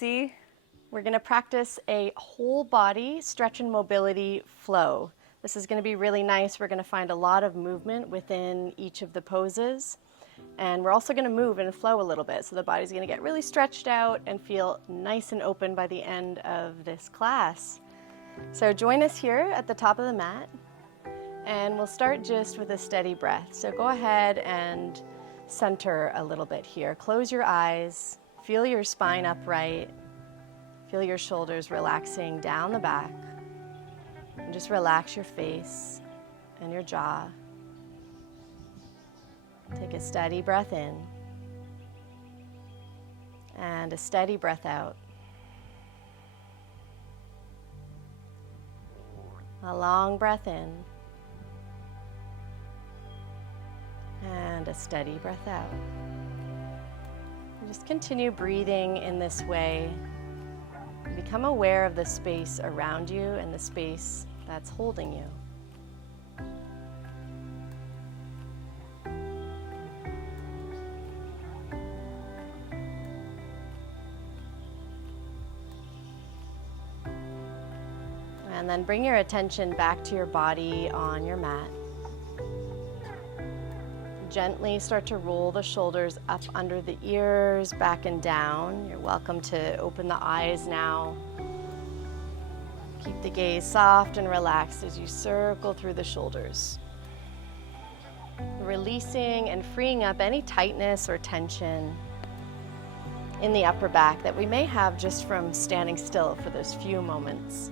Lindsay. We're going to practice a whole body stretch and mobility flow. This is going to be really nice. We're going to find a lot of movement within each of the poses. And we're also going to move and flow a little bit. So the body's going to get really stretched out and feel nice and open by the end of this class. So join us here at the top of the mat. And we'll start just with a steady breath. So go ahead and center a little bit here. Close your eyes. Feel your spine upright. Feel your shoulders relaxing down the back. And just relax your face and your jaw. Take a steady breath in. And a steady breath out. A long breath in. And a steady breath out. And just continue breathing in this way. Become aware of the space around you and the space that's holding you. And then bring your attention back to your body on your mat. Gently start to roll the shoulders up under the ears, back and down. You're welcome to open the eyes now. Keep the gaze soft and relaxed as you circle through the shoulders. Releasing and freeing up any tightness or tension in the upper back that we may have just from standing still for those few moments.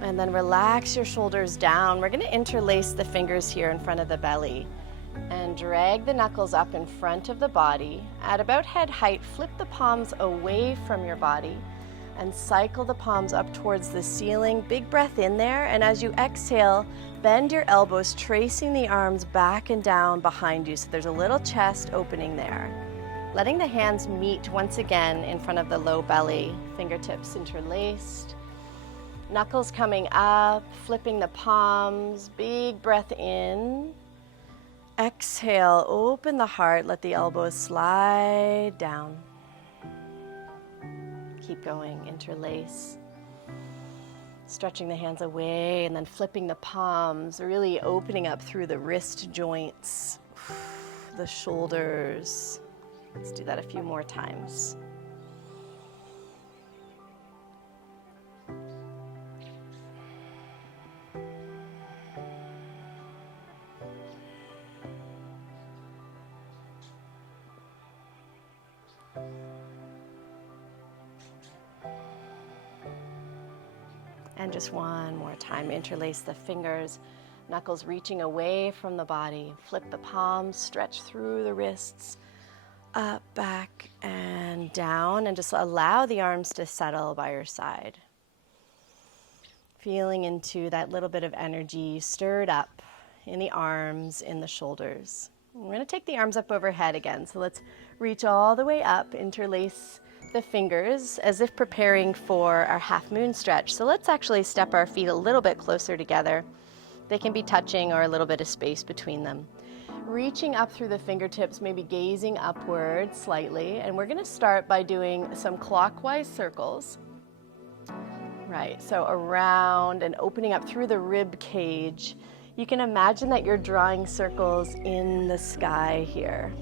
And then relax your shoulders down. We're going to interlace the fingers here in front of the belly and drag the knuckles up in front of the body. At about head height, flip the palms away from your body and cycle the palms up towards the ceiling. Big breath in there, and as you exhale, bend your elbows, tracing the arms back and down behind you. So there's a little chest opening there. Letting the hands meet once again in front of the low belly, fingertips interlaced. Knuckles coming up, flipping the palms, big breath in. Exhale, open the heart, let the elbows slide down. Keep going, interlace. Stretching the hands away and then flipping the palms, really opening up through the wrist joints, the shoulders. Let's do that a few more times. And just one more time, interlace the fingers, knuckles reaching away from the body. Flip the palms, stretch through the wrists, up, back, and down, and just allow the arms to settle by your side. Feeling into that little bit of energy stirred up in the arms, in the shoulders. We're going to take the arms up overhead again, so let's reach all the way up, interlace the fingers as if preparing for our half moon stretch. So let's actually step our feet a little bit closer together. They can be touching or a little bit of space between them. Reaching up through the fingertips, maybe gazing upward slightly. And we're going to start by doing some clockwise circles. Right, so around and opening up through the rib cage. You can imagine that you're drawing circles in the sky here.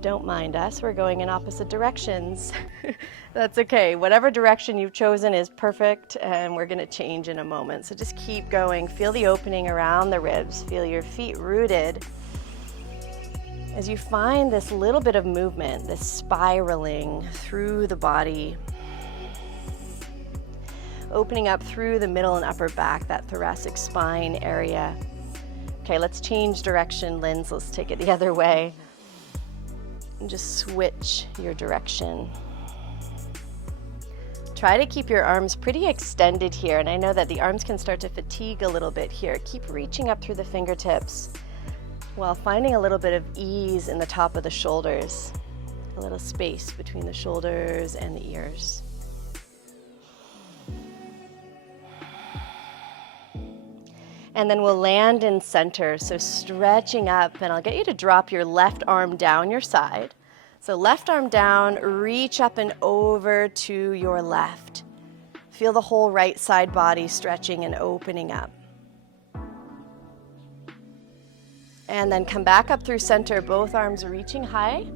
Don't mind us, we're going in opposite directions. That's okay, whatever direction you've chosen is perfect, and we're gonna change in a moment. So just keep going, feel the opening around the ribs, feel your feet rooted. As you find this little bit of movement, this spiraling through the body, opening up through the middle and upper back, that thoracic spine area. Okay, let's change direction, Linz, let's take it the other way. And just switch your direction. Try to keep your arms pretty extended here, and I know that the arms can start to fatigue a little bit here. Keep reaching up through the fingertips while finding a little bit of ease in the top of the shoulders, a little space between the shoulders and the ears. And then we'll land in center, so stretching up, and I'll get you to drop your left arm down your side. So left arm down, reach up and over to your left. Feel the whole right side body stretching and opening up. And then come back up through center, both arms reaching high.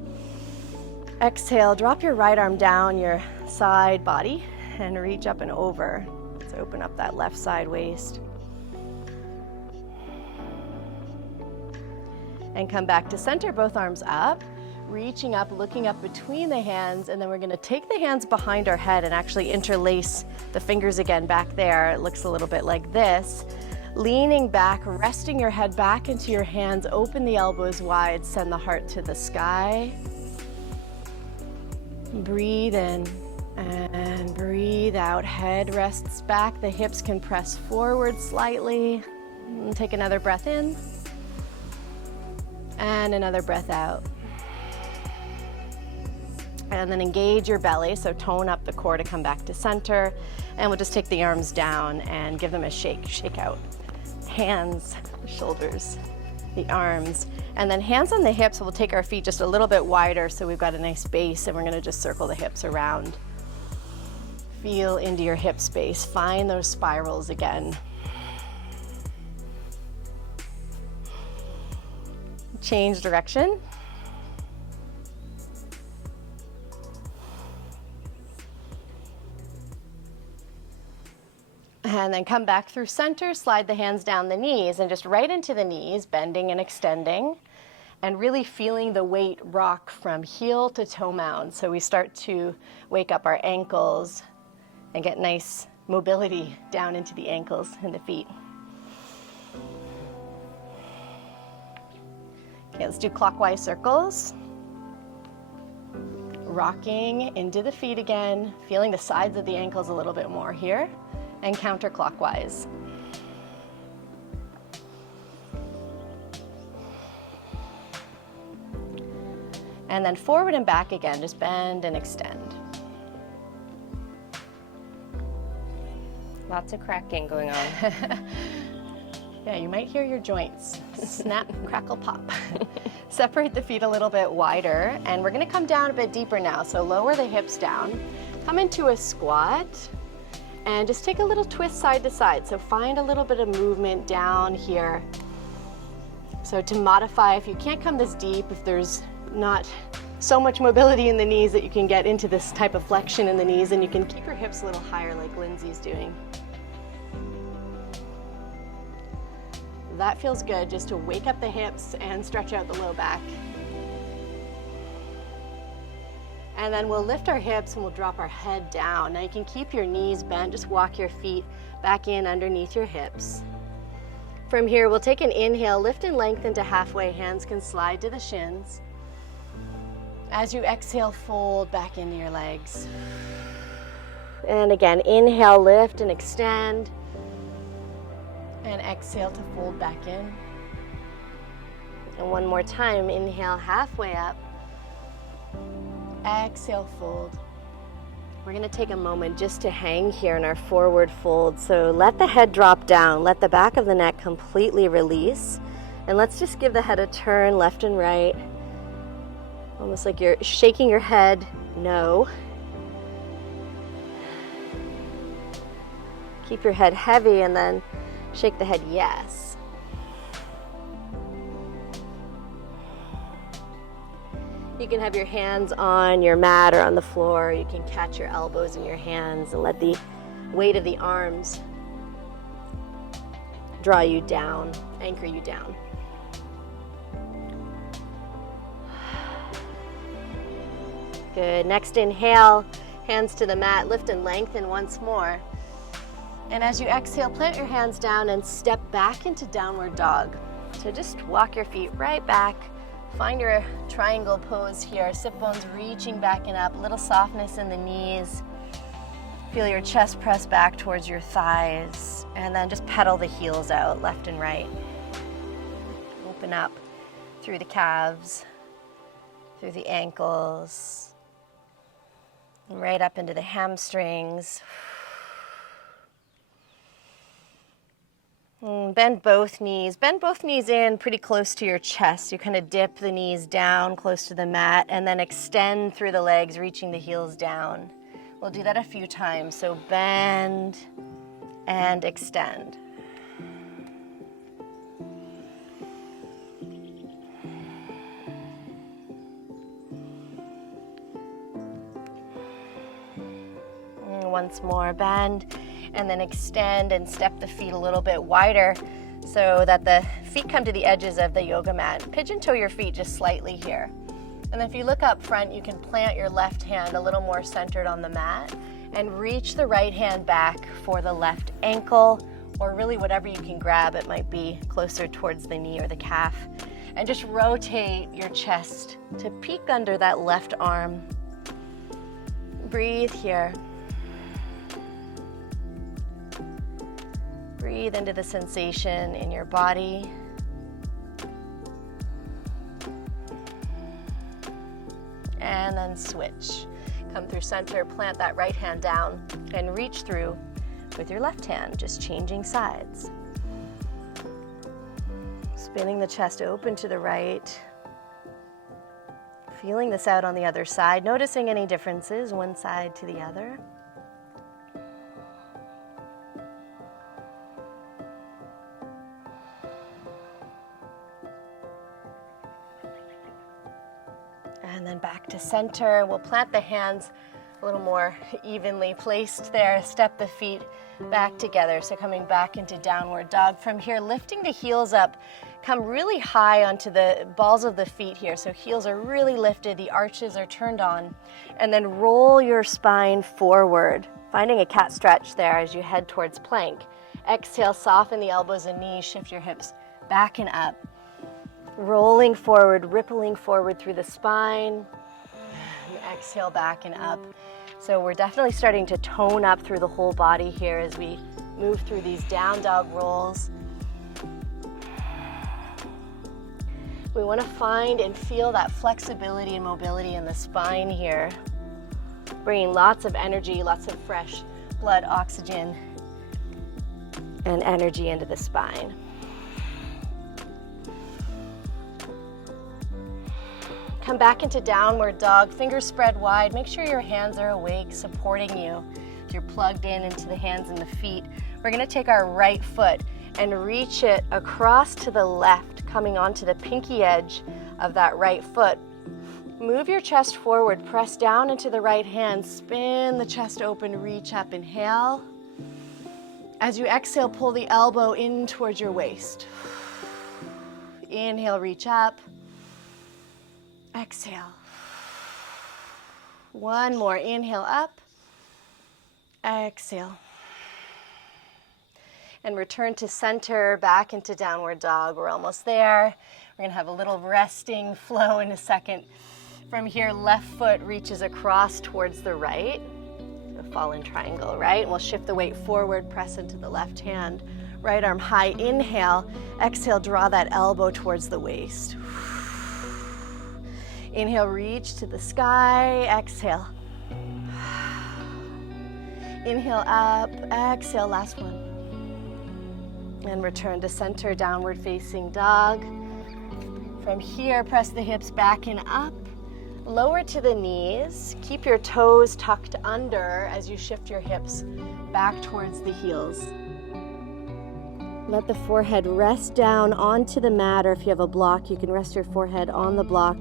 Exhale, drop your right arm down your side body and reach up and over. Let's open up that left side waist. And come back to center, both arms up, reaching up, looking up between the hands, and then we're gonna take the hands behind our head and actually interlace the fingers again back there. It looks a little bit like this. Leaning back, resting your head back into your hands, open the elbows wide, send the heart to the sky. Breathe in and breathe out. Head rests back, the hips can press forward slightly. And take another breath in. And another breath out. And then engage your belly, so tone up the core to come back to center. And we'll just take the arms down and give them a shake, shake out. Hands, shoulders, the arms. And then hands on the hips, we'll take our feet just a little bit wider so we've got a nice base, and we're gonna just circle the hips around. Feel into your hip space, find those spirals again. Change direction. And then come back through center, slide the hands down the knees and just right into the knees, bending and extending, and really feeling the weight rock from heel to toe mound. So we start to wake up our ankles and get nice mobility down into the ankles and the feet. Okay, let's do clockwise circles. Rocking into the feet again, feeling the sides of the ankles a little bit more here, and counterclockwise. And then forward and back again, just bend and extend. Lots of cracking going on. Yeah, you might hear your joints snap, crackle, pop. Separate the feet a little bit wider, and we're gonna come down a bit deeper now. So lower the hips down, come into a squat, and just take a little twist side to side. So find a little bit of movement down here. So to modify, if you can't come this deep, if there's not so much mobility in the knees that you can get into this type of flexion in the knees, and you can keep your hips a little higher like Lindsay's doing. That feels good, just to wake up the hips and stretch out the low back. And then we'll lift our hips and we'll drop our head down. Now you can keep your knees bent, just walk your feet back in underneath your hips. From here, we'll take an inhale, lift and lengthen to halfway, hands can slide to the shins. As you exhale, fold back into your legs. And again, inhale, lift and extend. And exhale to fold back in. And one more time, inhale halfway up. Exhale, fold. We're gonna take a moment just to hang here in our forward fold. So let the head drop down, let the back of the neck completely release. And let's just give the head a turn left and right. Almost like you're shaking your head, no. Keep your head heavy and then shake the head, yes. You can have your hands on your mat or on the floor. You can catch your elbows in your hands and let the weight of the arms draw you down, anchor you down. Good. Next inhale, hands to the mat, lift and lengthen once more. And as you exhale, plant your hands down and step back into downward dog. So just walk your feet right back. Find your triangle pose here. Sit bones reaching back and up, a little softness in the knees. Feel your chest press back towards your thighs. And then just pedal the heels out, left and right. Open up through the calves, through the ankles, and right up into the hamstrings. Bend both knees. Bend both knees in pretty close to your chest. You kind of dip the knees down close to the mat and then extend through the legs, reaching the heels down. We'll do that a few times. So bend and extend. Once more, bend and then extend and step the feet a little bit wider so that the feet come to the edges of the yoga mat. Pigeon toe your feet just slightly here. And if you look up front, you can plant your left hand a little more centered on the mat and reach the right hand back for the left ankle, or really whatever you can grab. It might be closer towards the knee or the calf. And just rotate your chest to peek under that left arm. Breathe here. Breathe into the sensation in your body. And then switch. Come through center, plant that right hand down, and reach through with your left hand, just changing sides. Spinning the chest open to the right. Feeling this out on the other side, noticing any differences one side to the other. And then back to center. We'll plant the hands a little more evenly placed there. Step the feet back together. So coming back into downward dog. From here, lifting the heels up. Come really high onto the balls of the feet here. So heels are really lifted. The arches are turned on. And then roll your spine forward. Finding a cat stretch there as you head towards plank. Exhale, soften the elbows and knees. Shift your hips back and up. Rolling forward, rippling forward through the spine. And exhale back and up. So we're definitely starting to tone up through the whole body here as we move through these down dog rolls. We want to find and feel that flexibility and mobility in the spine here. Bringing lots of energy, lots of fresh blood, oxygen, and energy into the spine. Come back into downward dog, fingers spread wide. Make sure your hands are awake, supporting you. If you're plugged in into the hands and the feet, we're gonna take our right foot and reach it across to the left, coming onto the pinky edge of that right foot. Move your chest forward, press down into the right hand, spin the chest open, reach up, inhale. As you exhale, pull the elbow in towards your waist. Inhale, reach up. Exhale. One more. Inhale up. Exhale. And return to center, back into downward dog. We're almost there. We're going to have a little resting flow in a second. From here, left foot reaches across towards the right. A fallen triangle, right? And we'll shift the weight forward, press into the left hand. Right arm high. Inhale. Exhale, draw that elbow towards the waist. Inhale, reach to the sky. Exhale. Inhale up. Exhale, last one. And return to center, downward facing dog. From here, press the hips back and up. Lower to the knees. Keep your toes tucked under as you shift your hips back towards the heels. Let the forehead rest down onto the mat, or if you have a block, you can rest your forehead on the block.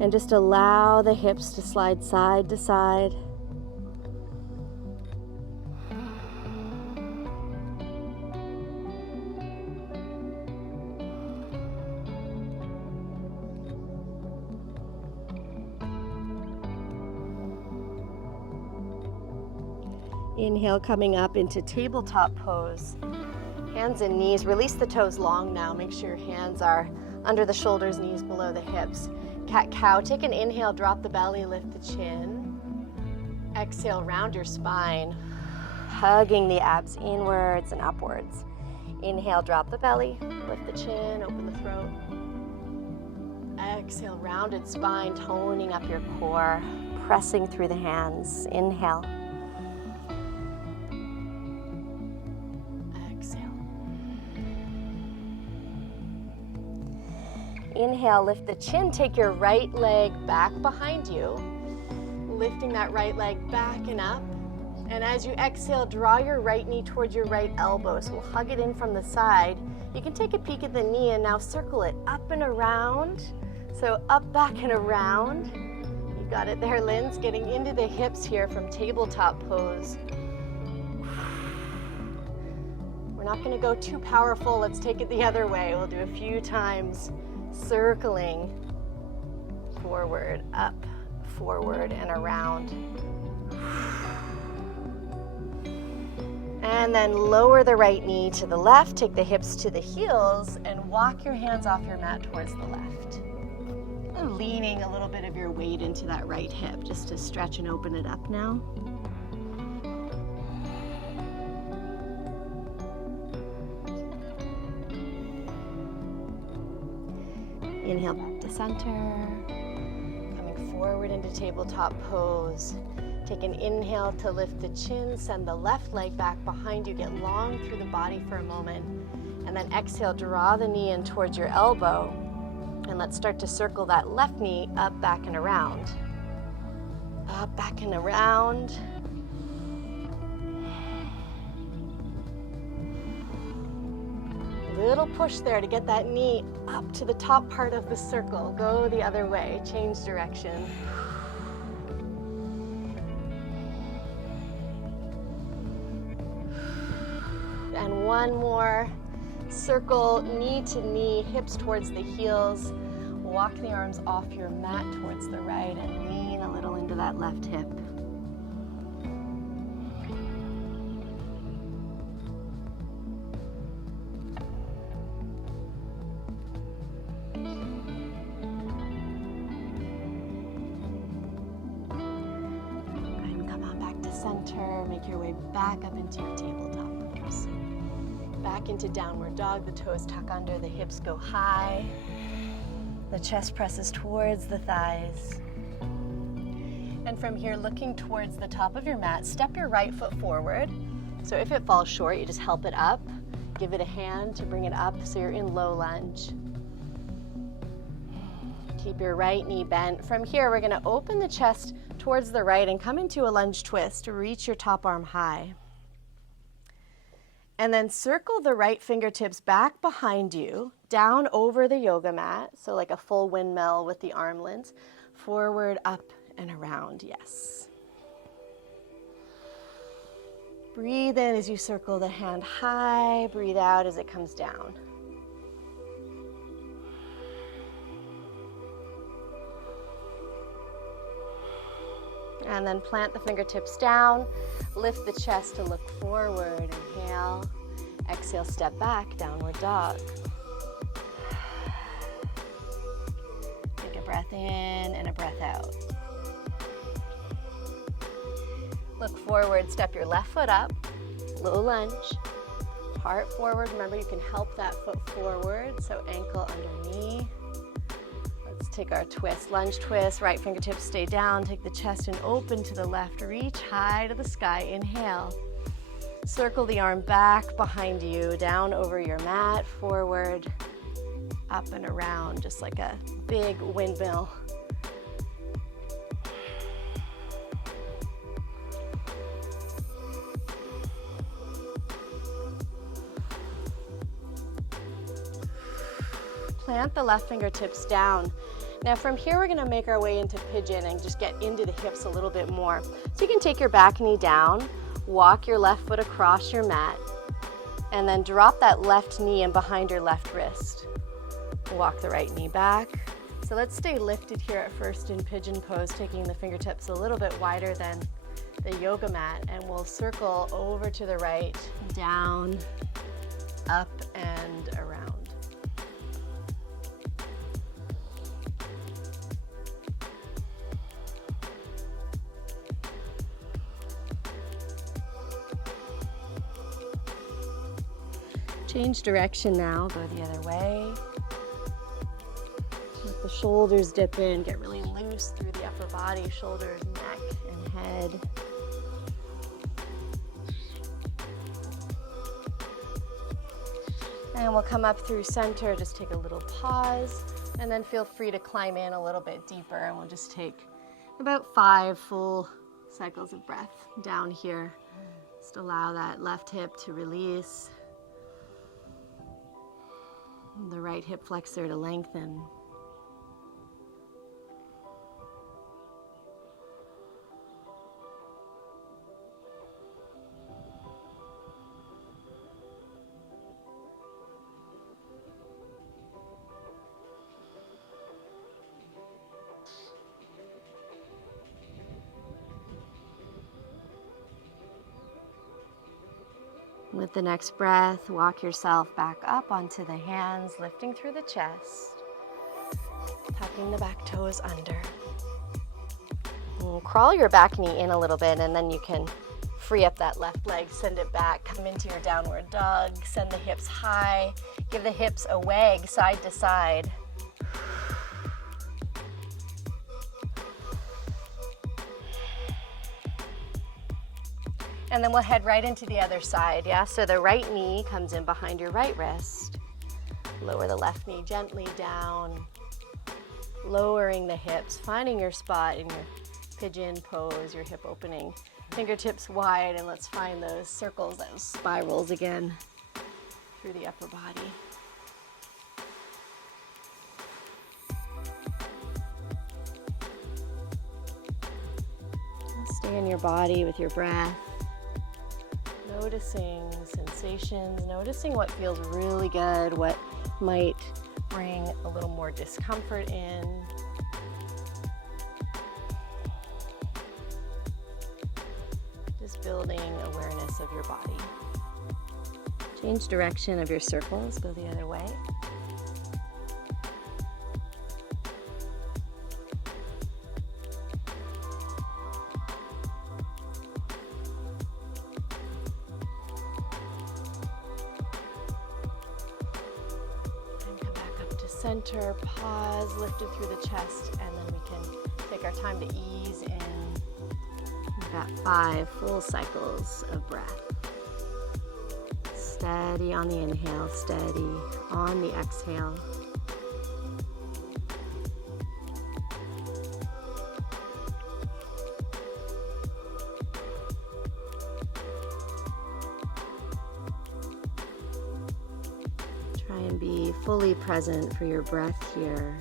And just allow the hips to slide side to side. Inhale, coming up into tabletop pose. Hands and knees. Release the toes long now. Make sure your hands are under the shoulders, knees below the hips. Cat-cow. Take an inhale, drop the belly, lift the chin. Exhale, round your spine, hugging the abs inwards and upwards. Inhale, drop the belly, lift the chin, open the throat. Exhale, rounded spine, toning up your core, pressing through the hands. Inhale. Exhale. Inhale, lift the chin, take your right leg back behind you, lifting that right leg back and up. And as you exhale, draw your right knee towards your right elbow. So we'll hug it in from the side. You can take a peek at the knee and now circle it up and around. So up, back, and around. You got it there, Linz. Getting into the hips here from tabletop pose. We're not going to go too powerful. Let's take it the other way. We'll do a few times. Circling forward, up, forward, and around. And then lower the right knee to the left, take the hips to the heels, and walk your hands off your mat towards the left. And leaning a little bit of your weight into that right hip, just to stretch and open it up now. Inhale back to center, coming forward into tabletop pose. Take an inhale to lift the chin, send the left leg back behind you, get long through the body for a moment, and then exhale, draw the knee in towards your elbow, and let's start to circle that left knee up, back, and around. Up, back, and around. Little push there to get that knee up to the top part of the circle. Go the other way, change direction. And one more. Circle knee to knee, hips towards the heels. Walk the arms off your mat towards the right and lean a little into that left hip. And come on back to center. Make your way back up into your tabletop pose. Back into downward dog, the toes tuck under, the hips go high. The chest presses towards the thighs. And from here, looking towards the top of your mat, step your right foot forward. So if it falls short, you just help it up. Give it a hand to bring it up so you're in low lunge. Keep your right knee bent. From here, we're gonna open the chest towards the right and come into a lunge twist to reach your top arm high. And then circle the right fingertips back behind you, down over the yoga mat, so like a full windmill with the armlets, forward, up, and around, yes. Breathe in as you circle the hand high, breathe out as it comes down. And then plant the fingertips down, lift the chest to look forward, inhale, exhale, step back, downward dog. Take a breath in and a breath out. Look forward, step your left foot up, low lunge, heart forward. Remember, you can help that foot forward, so ankle under knee. Take our twist, lunge twist, right fingertips stay down, take the chest and open to the left, reach high to the sky, inhale. Circle the arm back behind you, down over your mat, forward, up and around, just like a big windmill. Plant the left fingertips down. Now from here, we're gonna make our way into pigeon and just get into the hips a little bit more. So you can take your back knee down, walk your left foot across your mat, and then drop that left knee in behind your left wrist. Walk the right knee back. So let's stay lifted here at first in pigeon pose, taking the fingertips a little bit wider than the yoga mat, and we'll circle over to the right, down, up, and around. Change direction now, go the other way. Let the shoulders dip in, get really loose through the upper body, shoulders, neck, and head. And we'll come up through center, just take a little pause. And then feel free to climb in a little bit deeper, and we'll just take about 5 full cycles of breath down here. Just allow that left hip to release, the right hip flexor to lengthen. With the next breath, walk yourself back up onto the hands, lifting through the chest, tucking the back toes under. And crawl your back knee in a little bit, and then you can free up that left leg, send it back, come into your downward dog, send the hips high, give the hips a wag side to side. And then we'll head right into the other side, yeah? So the right knee comes in behind your right wrist. Lower the left knee gently down, lowering the hips, finding your spot in your pigeon pose, your hip opening. Fingertips wide, and let's find those circles, those spirals again through the upper body. Stay in your body with your breath. Noticing sensations, noticing what feels really good, what might bring a little more discomfort in. Just building awareness of your body. Change direction of your circles, go the other way. Center, pause, lifted through the chest, and then we can take our time to ease in. We've got 5 full cycles of breath. Steady on the inhale, steady on the exhale. Try and be fully present for your breath here.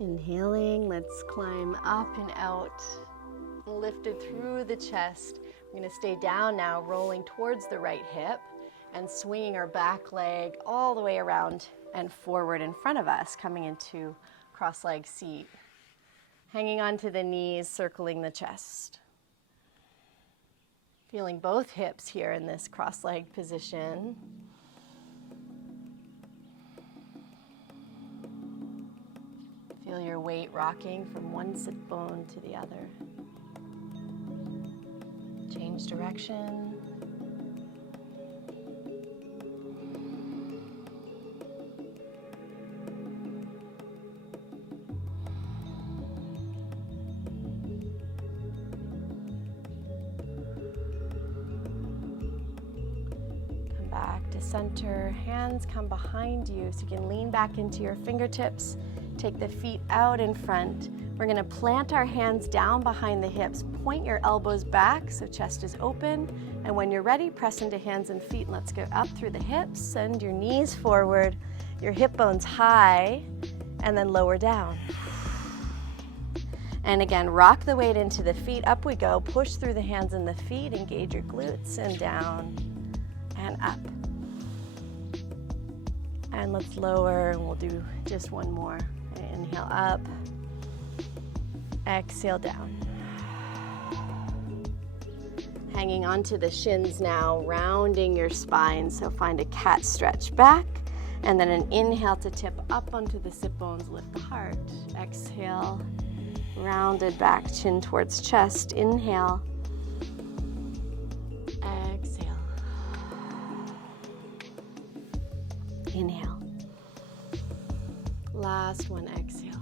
Inhaling, let's climb up and out, lifted through the chest. We're going to stay down now, rolling towards the right hip and swinging our back leg all the way around and forward in front of us, coming into cross-leg seat. Hanging onto the knees, circling the chest. Feeling both hips here in this cross-leg position. Feel your weight rocking from one sit bone to the other. Change direction. Come back to center. Hands come behind you so you can lean back into your fingertips. Take the feet out in front. We're going to plant our hands down behind the hips. Point your elbows back so chest is open. And when you're ready, press into hands and feet. Let's go up through the hips. Send your knees forward, your hip bones high, and then lower down. And again, rock the weight into the feet. Up we go. Push through the hands and the feet. Engage your glutes and down and up. And let's lower, and we'll do just one more. Inhale up, exhale down. Hanging onto the shins now, rounding your spine. So find a cat stretch back, and then an inhale to tip up onto the sit bones, lift the heart. Exhale, rounded back, chin towards chest. Inhale, last one, exhale.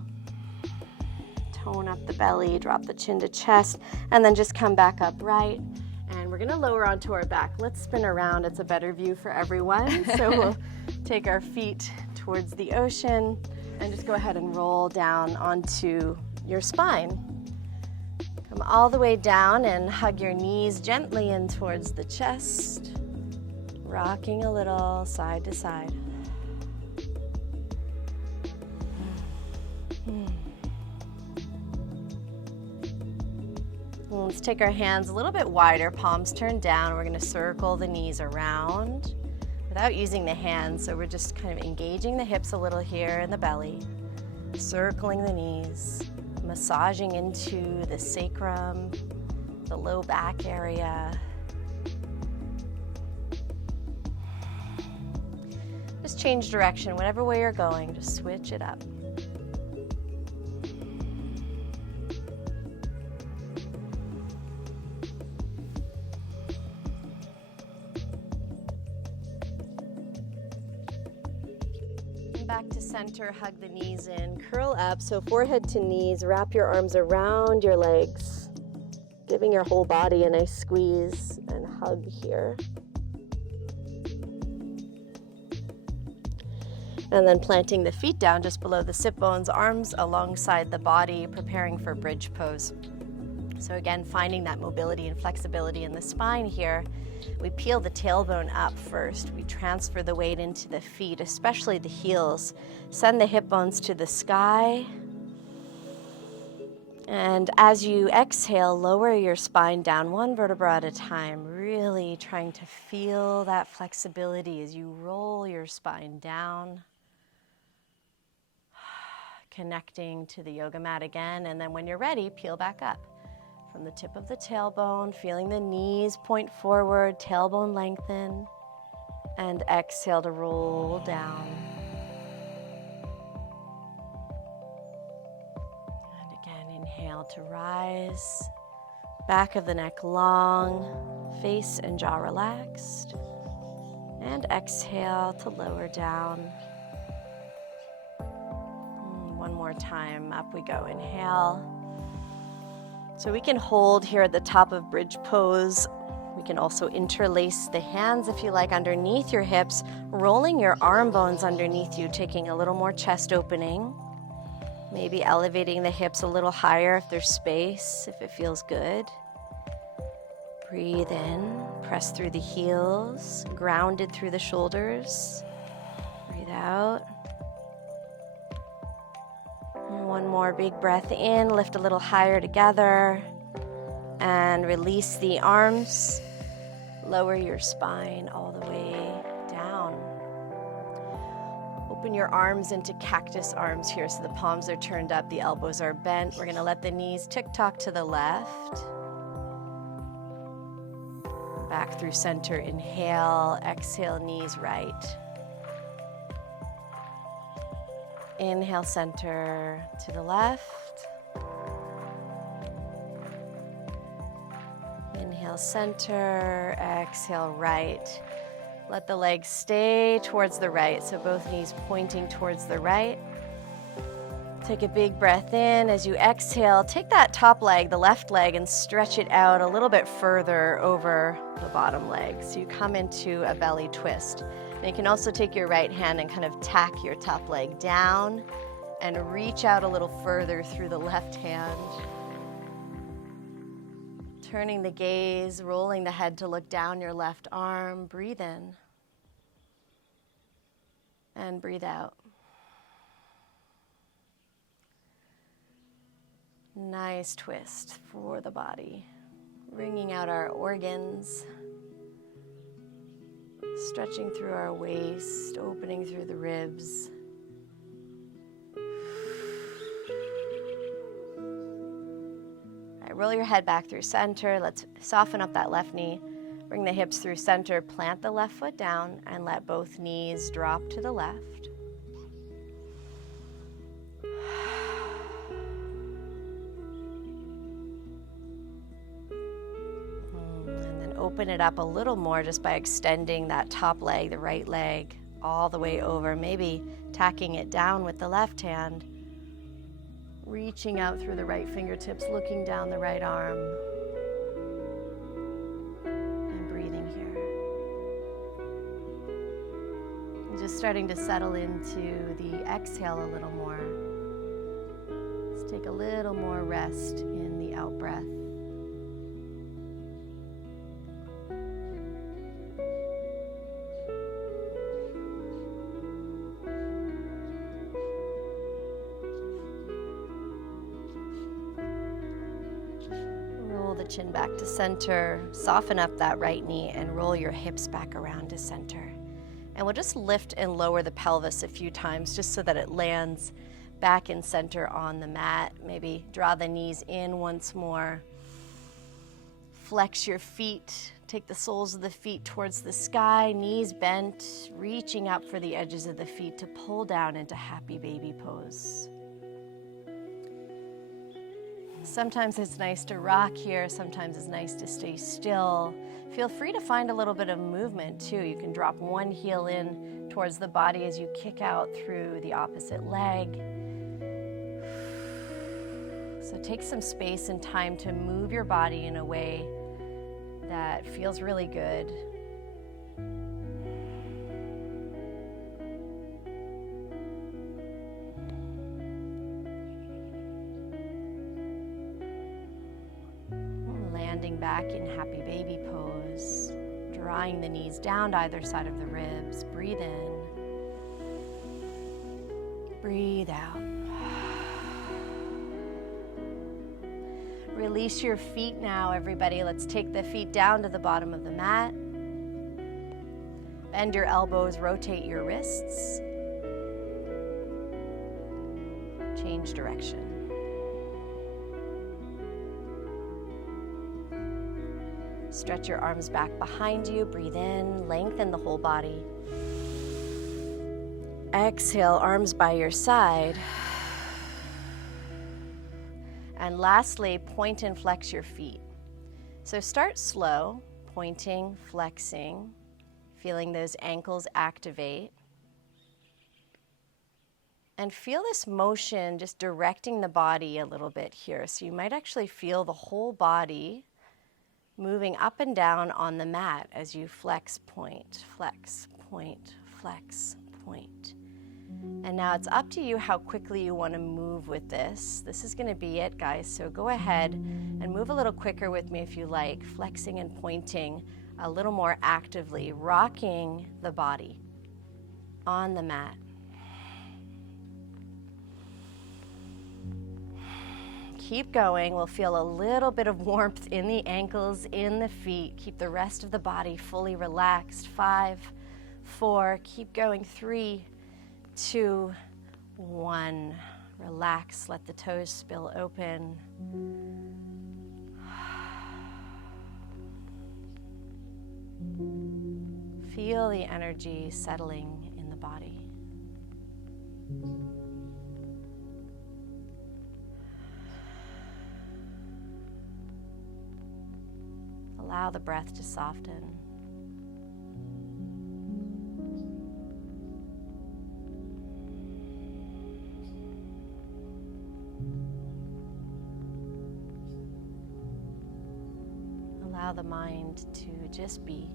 Tone up the belly, drop the chin to chest, and then just come back upright. And we're gonna lower onto our back. Let's spin around, it's a better view for everyone. So we'll take our feet towards the ocean and just go ahead and roll down onto your spine. Come all the way down and hug your knees gently in towards the chest, rocking a little side to side. Let's take our hands a little bit wider, palms turned down. We're going to circle the knees around without using the hands. So we're just kind of engaging the hips a little here in the belly, circling the knees, massaging into the sacrum, the low back area. Just change direction, whatever way you're going, just switch it up. Back to center, hug the knees in, curl up, so forehead to knees, wrap your arms around your legs, giving your whole body a nice squeeze and hug here. And then planting the feet down just below the sit bones, arms alongside the body, preparing for bridge pose. So again, finding that mobility and flexibility in the spine here. We peel the tailbone up first. We transfer the weight into the feet, especially the heels. Send the hip bones to the sky. And as you exhale, lower your spine down one vertebra at a time, really trying to feel that flexibility as you roll your spine down. Connecting to the yoga mat again, and then when you're ready, peel back up. From the tip of the tailbone, feeling the knees point forward, tailbone lengthen, and exhale to roll down. And again, inhale to rise, back of the neck long, face and jaw relaxed, and exhale to lower down. One more time, up we go, inhale. So we can hold here at the top of bridge pose. We can also interlace the hands if you like underneath your hips, rolling your arm bones underneath you, taking a little more chest opening. Maybe elevating the hips a little higher if there's space, if it feels good. Breathe in, press through the heels, grounded through the shoulders. Breathe out. One more big breath in, lift a little higher together, and release the arms. Lower your spine all the way down. Open your arms into cactus arms here, so the palms are turned up, the elbows are bent. We're gonna let the knees tick-tock to the left. Back through center, inhale, exhale, knees right. Inhale, center to the left. Inhale, center, exhale, right. Let the legs stay towards the right, so both knees pointing towards the right. Take a big breath in. As you exhale, take that top leg, the left leg, and stretch it out a little bit further over the bottom leg. So you come into a belly twist. And you can also take your right hand and kind of tack your top leg down and reach out a little further through the left hand. Turning the gaze, rolling the head to look down your left arm. Breathe in and breathe out. Nice twist for the body. Wringing out our organs. Stretching through our waist, opening through the ribs. All right, roll your head back through center. Let's soften up that left knee. Bring the hips through center, plant the left foot down, and let both knees drop to the left. Open it up a little more just by extending that top leg, the right leg, all the way over. Maybe tacking it down with the left hand, reaching out through the right fingertips, looking down the right arm, and breathing here. And just starting to settle into the exhale a little more. Let's take a little more rest in the out breath. Chin back to center, soften up that right knee and roll your hips back around to center. And we'll just lift and lower the pelvis a few times just so that it lands back in center on the mat. Maybe draw the knees in once more. Flex your feet, take the soles of the feet towards the sky, knees bent, reaching up for the edges of the feet to pull down into happy baby pose. Sometimes it's nice to rock here, sometimes it's nice to stay still. Feel free to find a little bit of movement too. You can drop one heel in towards the body as you kick out through the opposite leg. So take some space and time to move your body in a way that feels really good. Back in happy baby pose, drawing the knees down to either side of the ribs. Breathe in, breathe out. Release your feet now, everybody. Let's take the feet down to the bottom of the mat. Bend your elbows, rotate your wrists. Change direction. Stretch your arms back behind you. Breathe in, lengthen the whole body. Exhale, arms by your side. And lastly, point and flex your feet. So start slow, pointing, flexing, feeling those ankles activate. And feel this motion just directing the body a little bit here. So you might actually feel the whole body moving up and down on the mat as you flex, point, flex, point, flex, point. And now it's up to you how quickly you want to move with this. This is going to be it, guys. So go ahead and move a little quicker with me if you like, flexing and pointing a little more actively, rocking the body on the mat. Keep going. We'll feel a little bit of warmth in the ankles, in the feet. Keep the rest of the body fully relaxed. 5, 4, keep going. 3, 2, 1. Relax, let the toes spill open. Feel the energy settling in the body. Allow the breath to soften. Allow the mind to just be.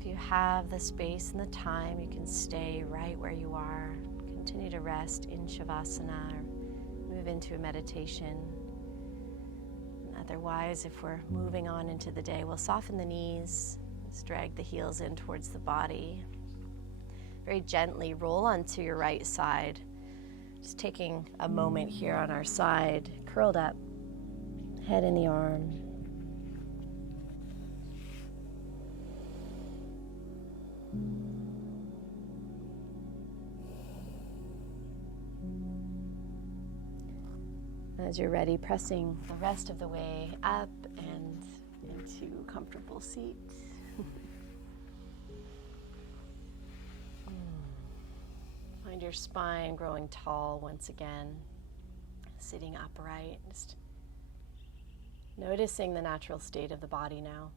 If you have the space and the time, you can stay right where you are. Continue to rest in Shavasana or move into a meditation. And otherwise, if we're moving on into the day, we'll soften the knees. Let's drag the heels in towards the body. Very gently roll onto your right side. Just taking a moment here on our side, curled up, head in the arm. As you're ready, pressing the rest of the way up and into comfortable seat. Find your spine growing tall once again, sitting upright, just noticing the natural state of the body now.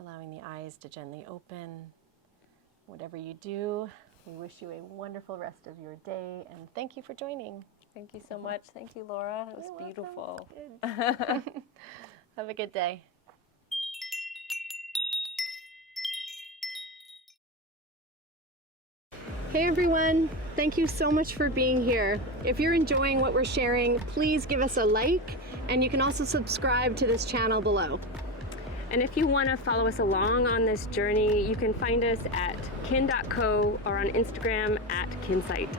Allowing the eyes to gently open. Whatever you do, we wish you a wonderful rest of your day, and thank you for joining. Thank you so much. Thank you, Laura. It was You're beautiful. welcome. Have a good day. Hey everyone, thank you so much for being here. If you're enjoying what we're sharing, please give us a like, and you can also subscribe to this channel below. And if you want to follow us along on this journey, you can find us at kin.co or on Instagram at kinsight.